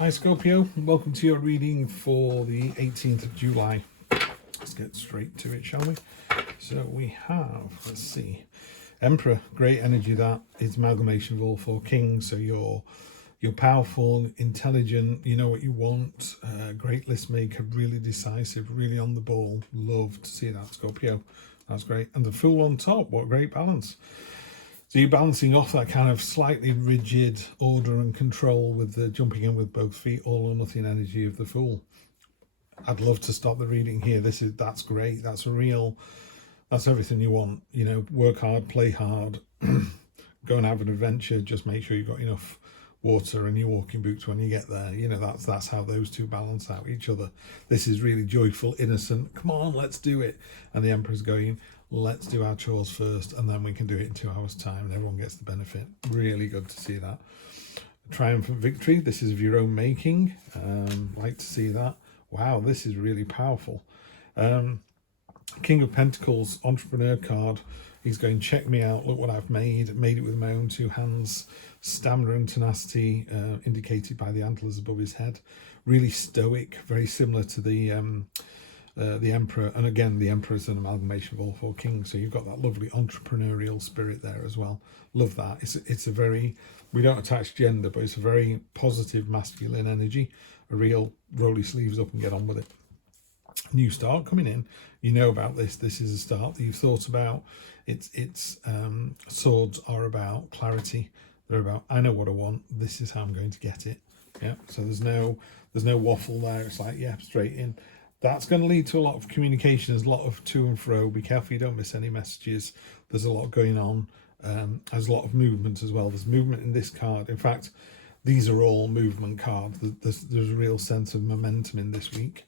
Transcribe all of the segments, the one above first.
Hi Scorpio, welcome to your reading for the 18th of July. Let's get straight to it, shall we? So we have, let's see, Emperor, great energy. That is amalgamation of all four kings. So you're powerful, intelligent, you know what you want, great list maker, really decisive, really on the ball. Love to see that, Scorpio. That's great. And the Fool on top, what great balance. So you're balancing off that kind of slightly rigid order and control with the jumping in with both feet, all or nothing energy of the Fool. I'd love to stop the reading here. That's great. That's everything you want. You know, work hard, play hard, go and have an adventure. Just make sure you've got enough water and your walking boots when you get there. You know, that's how those two balance out each other. This is really joyful, innocent. Come on, let's do it. And the Emperor's going, let's do our chores first, and then we can do it in 2 hours' time, and everyone gets the benefit. Really good to see that. Triumphant victory. This is of your own making. Like to see that. Wow, this is really powerful. King of Pentacles, entrepreneur card. He's going, check me out, look what I've made it with my own 2 hands. Stamina and tenacity, indicated by the antlers above his head. Really stoic, very similar to the Emperor. And again, the Emperor is an amalgamation of all 4 kings, so you've got that lovely entrepreneurial spirit there as well. Love that. It's a very, we don't attach gender, but it's a very positive masculine energy. A real roll your sleeves up and get on with it. New start coming in. You know about this. This is a start that you've thought about. Swords are about clarity. They're about, I know what I want, this is how I'm going to get it. Yeah, so there's no waffle there. It's like, yeah, straight in. That's going to lead to a lot of communication. There's a lot of to and fro. Be careful you don't miss any messages. There's a lot going on. There's a lot of movement as well. There's movement in this card. In fact, these are all movement cards. There's a real sense of momentum in this week.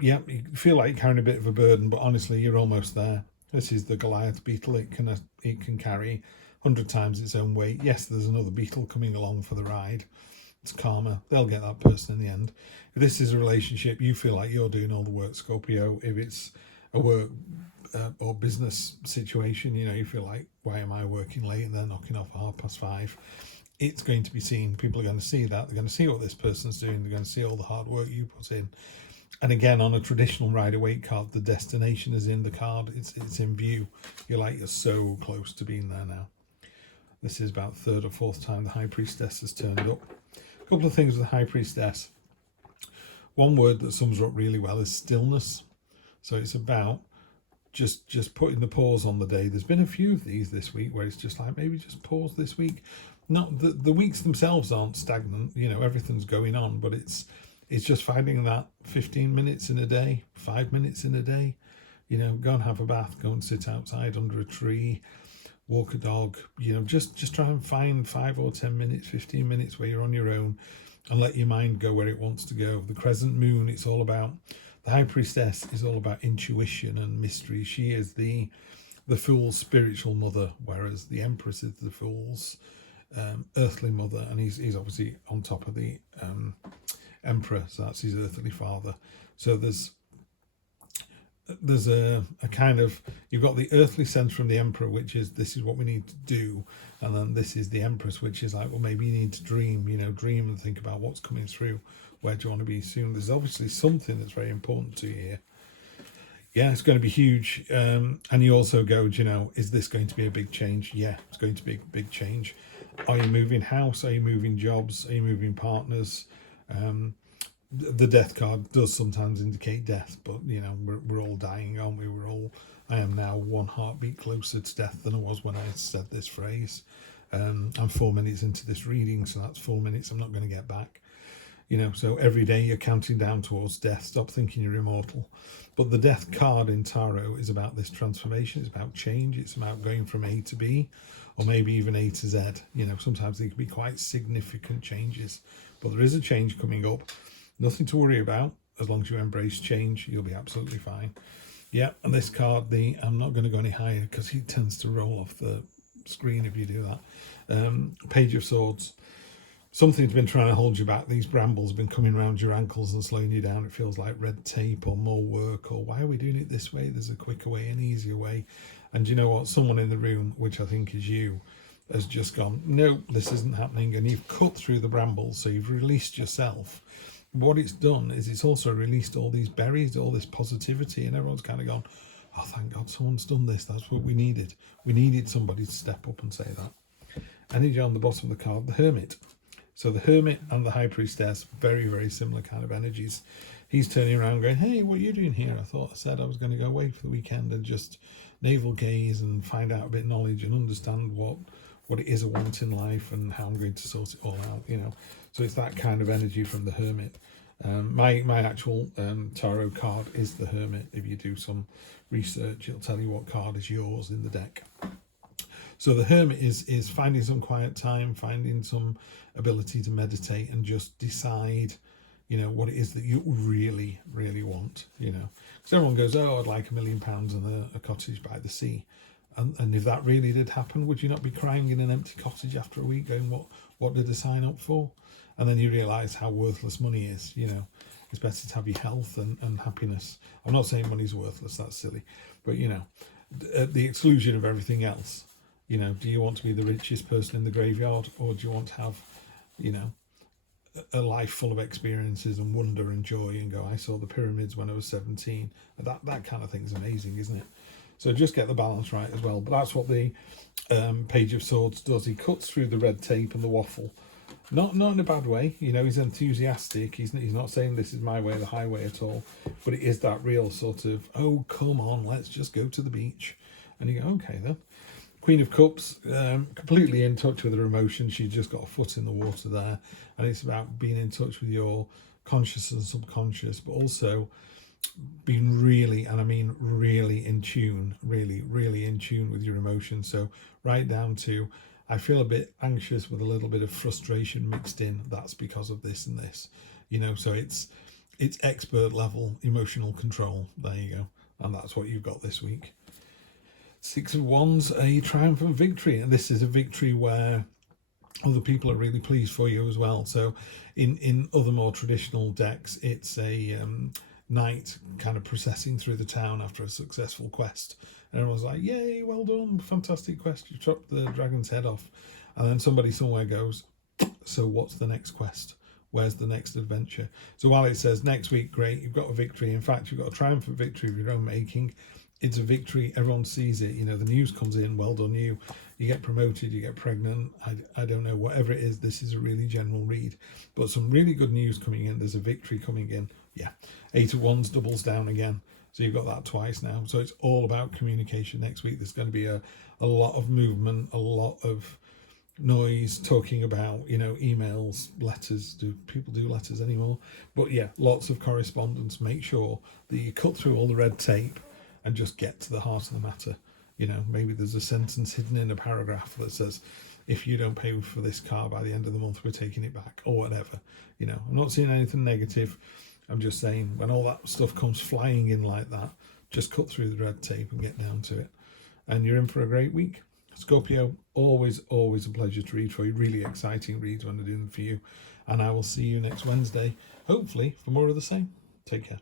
Yeah, you feel like you're carrying a bit of a burden, but honestly, you're almost there. This is the Goliath beetle. It can carry 100 times its own weight. Yes, there's another beetle coming along for the ride. It's karma. They'll get that person in the end. If this is a relationship, you feel like you're doing all the work, Scorpio. If it's a work or business situation, you know, you feel like, why am I working late and they're knocking off at 5:30? It's going to be seen. People are going to see that. They're going to see what this person's doing. They're going to see all the hard work you put in. And again, on a traditional Rider-Waite card, the destination is in the card. It's in view. You're so close to being there now. This is about 3rd or 4th time the High Priestess has turned up. A couple of things with the High Priestess. One word that sums her up really well is stillness. So it's about just putting the pause on the day. There's been a few of these this week where it's just like, maybe just pause this week. Not the weeks themselves aren't stagnant, you know, everything's going on, but it's just finding that 15 minutes in a day, 5 minutes in a day, you know, go and have a bath, go and sit outside under a tree, walk a dog, you know, just try and find 5 or 10 minutes, 15 minutes where you're on your own and let your mind go where it wants to go. The crescent moon, it's all about, the High Priestess is all about intuition and mystery. She is the Fool's spiritual mother, whereas the Empress is the Fool's earthly mother, and he's obviously on top of the Emperor, so that's his earthly father. So there's a kind of, you've got the earthly sense from the Emperor, which is, this is what we need to do, and then this is the Empress, which is like, well, maybe you need to dream, you know, dream and think about what's coming through. Where do you want to be soon? There's obviously something that's very important to you here. Yeah, it's going to be huge. And you also go, you know, is this going to be a big change? Yeah, it's going to be a big change. Are you moving house? Are you moving jobs? Are you moving partners? The death card does sometimes indicate death, but you know, we're all dying, aren't we? I am now 1 heartbeat closer to death than I was when I said this phrase. I'm 4 minutes into this reading, so that's 4 minutes I'm not going to get back. You know, so every day you're counting down towards death. Stop thinking you're immortal. But the death card in tarot is about this transformation. It's about change. It's about going from A to B, or maybe even A to Z. You know, sometimes they can be quite significant changes, but there is a change coming up. Nothing to worry about. As long as you embrace change, you'll be absolutely fine. Yeah, and this card, I'm not going to go any higher because he tends to roll off the screen if you do that. Page of Swords. Something's been trying to hold you back. These brambles have been coming around your ankles and slowing you down. It feels like red tape or more work, or why are we doing it this way? There's a quicker way, an easier way. And you know what? Someone in the room, which I think is you, has just gone, no, this isn't happening, and you've cut through the brambles, so you've released yourself. What it's done is it's also released all these berries, all this positivity, and everyone's kind of gone, oh, thank God someone's done this. That's what we needed. We needed somebody to step up and say that. Energy on the bottom of the card, the Hermit. So the Hermit and the High Priestess, very, very similar kind of energies. He's turning around going, hey, what are you doing here? I said I was going to go away for the weekend and just navel gaze and find out a bit of knowledge and understand what it is I want in life and how I'm going to sort it all out, you know. So it's that kind of energy from the Hermit. My actual tarot card is the Hermit. If you do some research, it'll tell you what card is yours in the deck. So the Hermit is finding some quiet time, finding some ability to meditate and just decide, you know, what it is that you really, really want, you know. Because everyone goes, oh, I'd like £1 million and a cottage by the sea. And if that really did happen, would you not be crying in an empty cottage after a week going, what did I sign up for? And then you realise how worthless money is, you know. It's better to have your health and happiness. I'm not saying money's worthless, that's silly. But, you know, at the exclusion of everything else, you know, do you want to be the richest person in the graveyard, or do you want to have, you know, a life full of experiences and wonder and joy and go, I saw the pyramids when I was 17. That kind of thing's amazing, isn't it? So just get the balance right as well. But that's what the Page of Swords does. He cuts through the red tape and the waffle. Not in a bad way, you know, he's enthusiastic. He's not saying this is my way or the highway at all. But it is that real sort of, oh, come on, let's just go to the beach. And you go, okay then. Queen of Cups, completely in touch with her emotions. She's just got a foot in the water there. And it's about being in touch with your conscious and subconscious, but also being really, and I mean really in tune, really, really in tune with your emotions. So right down to, I feel a bit anxious with a little bit of frustration mixed in. That's because of this and this, you know, so it's expert level emotional control. There you go. And that's what you've got this week. Six of Wands, a triumphant victory. And this is a victory where other people are really pleased for you as well. So in other more traditional decks, it's a knight kind of processing through the town after a successful quest. And everyone's like, yay, well done, fantastic quest. You chopped the dragon's head off. And then somebody somewhere goes, so what's the next quest? Where's the next adventure? So while it says next week, great, you've got a victory. In fact, you've got a triumphant victory of your own making. It's a victory. Everyone sees it. You know, the news comes in. Well done, you. You get promoted. You get pregnant. I don't know. Whatever it is, this is a really general read. But some really good news coming in. There's a victory coming in. Yeah. 8 of Wands doubles down again. So you've got that twice now. So it's all about communication next week. There's going to be a lot of movement, a lot of noise talking about, you know, emails, letters. Do people do letters anymore? But yeah, lots of correspondence. Make sure that you cut through all the red tape and just get to the heart of the matter. You know, maybe there's a sentence hidden in a paragraph that says, if you don't pay for this car by the end of the month, we're taking it back, or whatever. You know, I'm not seeing anything negative. I'm just saying, when all that stuff comes flying in like that, just cut through the red tape and get down to it. And you're in for a great week. Scorpio, always a pleasure to read for you. Really exciting reads when I do them for you. And I will see you next Wednesday, hopefully, for more of the same. Take care.